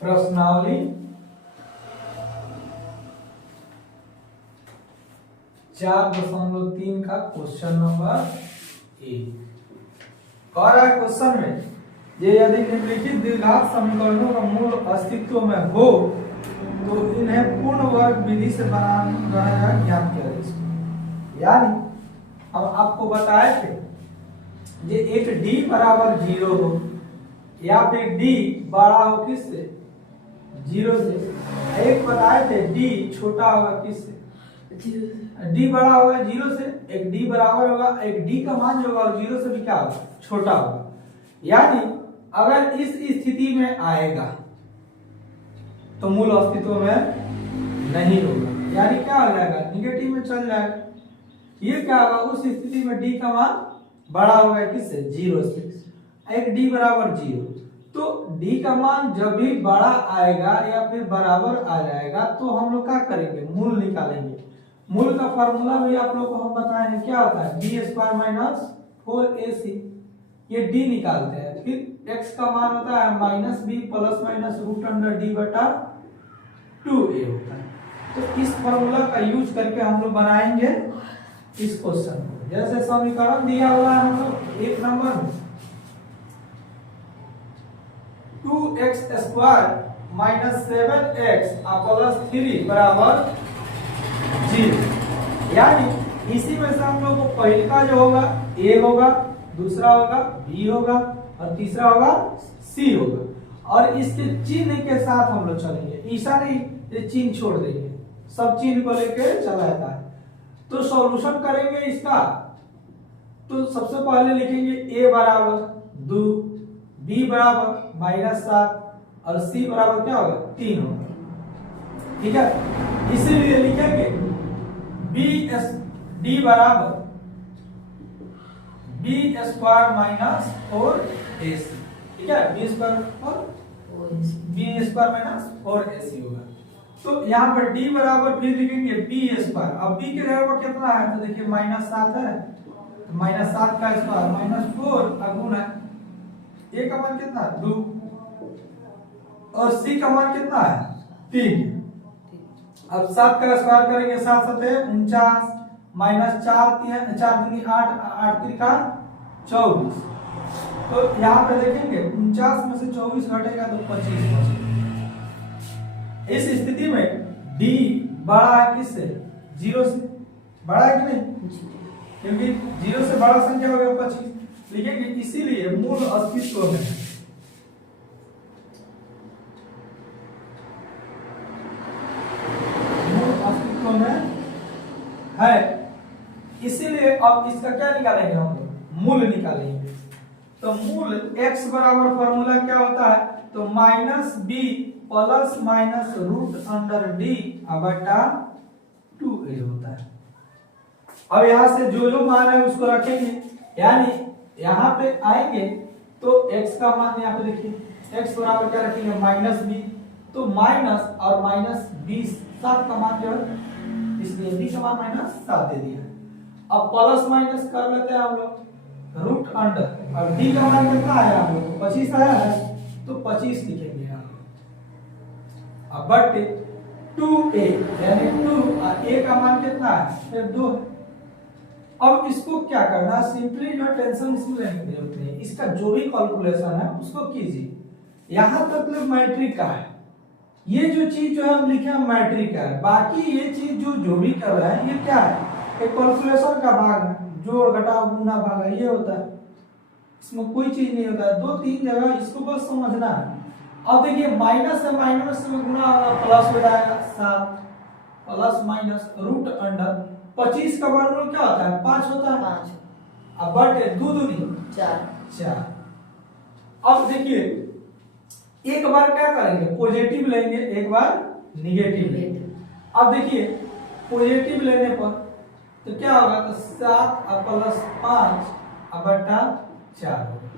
प्रश्नावली 4.3 का question number 1 और क्वेश्चन में ये यदि निम्नलिखित द्विघात समीकरणों का मूल अस्तित्व में हो तो इन्हें पूर्ण वर्ग विधि से बनाया ज्ञात किया जा सकता। यानी हम आपको बताए थे ये एक d बराबर 0 हो या फिर d बड़ा हो किससे 0 से। एक बताए थे d छोटा होगा किससे d बड़ा होगा 0 से। एक d बराबर होगा एक d का मान जो होगा 0 से भी क्या होगा छोटा होगा। यानी अगर इस स्थिति में आएगा तो मूल अस्तित्व में नहीं होगा, यानी क्या हो जाएगा निगेटिव में चल जाएगा। ये क्या होगा उस स्थिति में d का मान बड़ा होगा किससे 0 से। एक d बराबर 0 तो d का मान जब भी बड़ा आएगा या फिर बराबर आ जाएगा तो हम लोग क्या करेंगे मूल निकालेंगे। मूल का फार्मूला भी आप लोग को हम बताए हैं क्या होता है b स्क्वायर माइनस 4ac। ये d निकालते हैं फिर x का मान होता है minus b plus minus root under d बटा 2a होता है। तो इस फार्मूला का यूज करके हम लोग बनाएंगे इस क्वेश्चन को। जैसे समीकरण दिया हुआ है हम लोग एक नंबर में 2x square minus 7x plus 3 बराबर 0। यानी इसी में से हम लोग को पहले का जो होगा a होगा, दूसरा होगा b होगा और तीसरा होगा c होगा। और इसके चिन्ह के साथ हम लोग चलेंगे, ऐसा नहीं ये चिन्ह छोड़ देंगे, सब चिन्ह को लेके चला जाता है। तो सॉल्यूशन करेंगे इसका तो सबसे पहले लिखेंगे a बराबर 2, b बराबर माइनस 7 और c बराबर क्या होगा 3 होगा। ठीक है, इसीलिए लिखेंगे d बराबर b स्क्वायर माइनस 4ac। ठीक है, b स्क्वायर माइनस 4ac होगा। तो यहाँ पर d बराबर फिर लिखेंगे b स्क्वायर। अब b के जगह कितना है तो देखिए माइनस 7 है तो माइनस 7 का स्क्वायर माइनस 4 अगुण है। a का मान कितना है 2 और c का मान कितना है 3। अब 7 का स्क्वायर करेंगे 7 7 49 माइनस 4 3 8 8 3 का 24। तो यहाँ पे देखेंगे 49 में से 24 घटेगा तो 25 बचेगा। इस स्थिति में d बड़ा है किससे 0 से, बड़ा है कि नहीं, क्योंकि 0 से बड़ा संख्या हो गया 25। लिखेंगे इसीलिए मूल अस्तित्व में है। इसीलिए अब इसका क्या निकालेंगे हम लोग मूल निकालेंगे। तो मूल x बराबर फॉर्मूला क्या होता है तो minus b plus minus root under d बटा 2a होता है। अब यहां से जो मान है उसको रखेंगे, यानी यहाँ पे आएंगे तो x का मान यहाँ पे देखिए x बराबर क्या रखेंगे माइनस b। तो माइनस और माइनस 20 7 का मान जो है इसलिए b का मान माइनस 7 दे दिया। अब प्लस माइनस कर लेते हैं हम लोग रूट अंडर और d का मान कितना आया हम लोग 25 आया है तो 25 लिखेंगे यहाँ। अब बट 2a यानी 2 और a का मान कितना है फिर 2। अब इसको क्या करना सिंपली जो टेंशन इसमें लेने की जरूरत नहीं, इसका जो भी कैलकुलेशन है उसको कीजिए। यहाँ तक मैट्रिक का है, ये जो चीज जो है हम लिखे हैं मैट्रिक का है, बाकी ये चीज जो भी कर रहा है ये क्या है एक कैलकुलेशन का भाग है, जोड़ घटाव गुना भाग है ये होता है, इसमें कोई चीज नहीं होता है। 2-3 जगह इसको बस समझना है। अब देखिए माइनस से माइनस में गुना होगा प्लस हो जाएगा 7 प्लस माइनस रूट अंडर 25 का वर्गमूल क्या होता है 5 होता है 5। अब बटे 2 दूनी 4। अब देखिए एक बार क्या करेंगे पॉजिटिव लेंगे एक बार निगेटिव लेंगे। अब देखिए पॉजिटिव लेने पर तो क्या होगा तो 7 प्लस 5 बटा 4 होगा।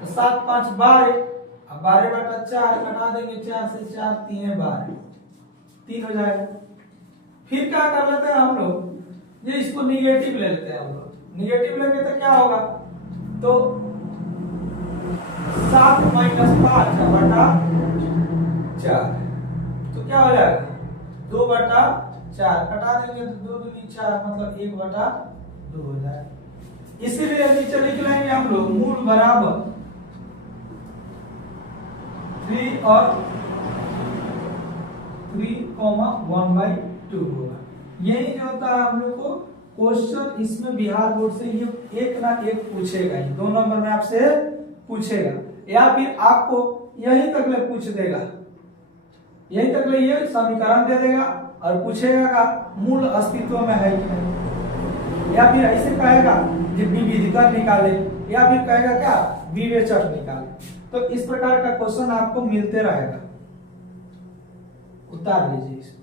तो 7 5 12 अब 12 बटा 4 घटा देंगे 4 से 4 3 12 3 हो जाएगा। फिर क्या कर लेते हैं हम लोग ये इसको निगेटिव ले लेते हैं हम लोग। निगेटिव लेंगे तो क्या होगा तो 7 माइनस 5 बटा 4। तो क्या हो जाएगा 2/4 कटा देंगे तो 2 दूनी 4 मतलब 1/2 हो जाएगा। इसीलिए नीचे लिख लेंगे हम लोग मूल बराबर 3 और 3,1/2 होगा। यही जो होता है हम लोग को क्वेश्चन इसमें बिहार बोर्ड से ये एक ना एक पूछेगा ही, 2 नंबर में आपसे पूछेगा या फिर आपको यही तक ले पूछ देगा, यही तक ले ये समीकरण दे देगा और पूछेगा का मूल अस्तित्व में है कि नहीं, या फिर ऐसे कहेगा कि विविधता निकाले, या फिर कहेगा क्या विवेचक निकाले। तो इस प्रकार का क्वेश्चन आपको मिलते रहेगा, उतार लीजिए इसको।